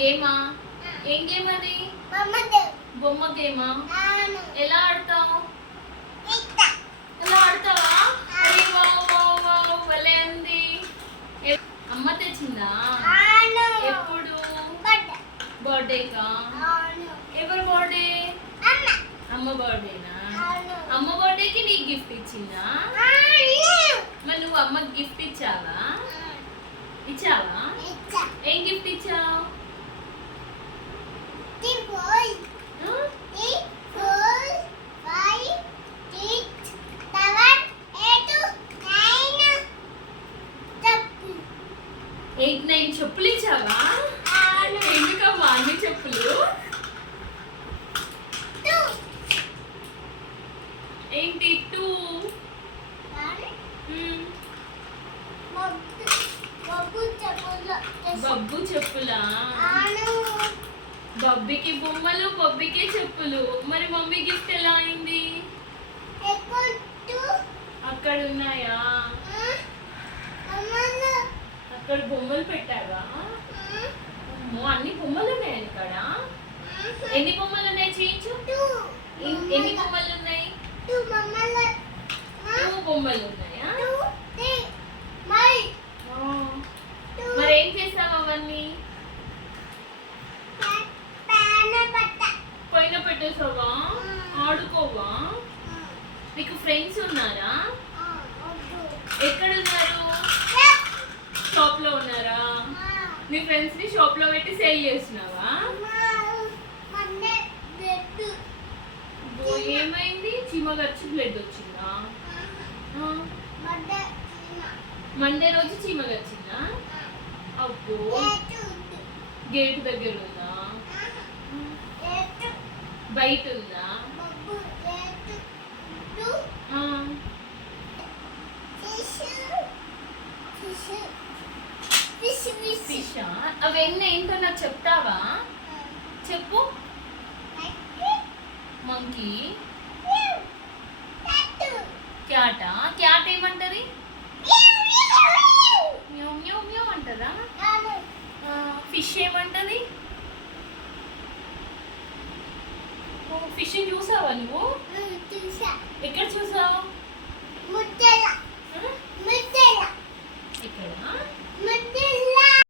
గేమా? ఏం గేమ్ అది? బొమ్మ గేమా? ఎలా ఆడతావు? ఎలా ఆడతావా? అరే వావ్ వావ్ వావ్ భలే ఉంది. అమ్మ తెచ్చిందా? ఎప్పుడు? బర్త్డేకా? ఎవరి బర్త్డే? అమ్మ బర్త్డేనా? అమ్మ బర్త్డేకి నీకు గిఫ్ట్ ఇచ్చిందా? మరి నువ్వు అమ్మకి గిఫ్ట్ ఇచ్చావా? ఇచ్చావా? ఏం గిఫ్ట్ ఇచ్చావు? ఎయిట్ 9 చెప్పులు ఇచ్చావా? ఎందుకమ్మా అన్ని చెప్పులు? ఏంటి 2? బబ్బు చెప్పులా? బబ్బీకి బొమ్మలు, బబ్బీకే చెప్పులు. మరి మమ్మీ గిఫ్ట్ ఎలా అయింది? అక్కడ ఉన్నాయా? అక్కడ బొమ్మలు పెట్టావా? అన్ని బొమ్మలు ఉన్నాయి ఇక్కడ. ఎన్ని బొమ్మలు ఉన్నాయి చూయించు. ఎన్ని బొమ్మలు ఉన్నాయి? 2 బొమ్మలు ఉన్నాయా? మరి ఏం చేస్తావు అవన్నీ? పైన పెట్టేసావా? ఆడుకోవా? నీకు ఫ్రెండ్స్ ఉన్నారా? ఎక్కడున్నారు? షాప్ లో ఉన్నారా? నీ ఫ్రెండ్స్ ని షాప్ లో పెట్టి సేల్ చేస్తున్నావా? ఏమైంది? చీమ గచ్చి బ్లడ్ వచ్చిందా? మండే రోజు చీమ గచ్చిందా? అబ్బో గేట్ దగ్గర ఉందా? బయట ఉందా? ఫిషా? అవన్నీ ఏంటో నాకు చెప్తావా? చెప్పు. మంకీ, క్యాటా? క్యాట్ ఏమంటది? మ్యూ మ్యూ మ్యూ అంటదా? ఫిష్ ఏమంటది? ఫిష్ చూసావా నువ్వు? ఎక్కడ చూసావు? ఇక్కడ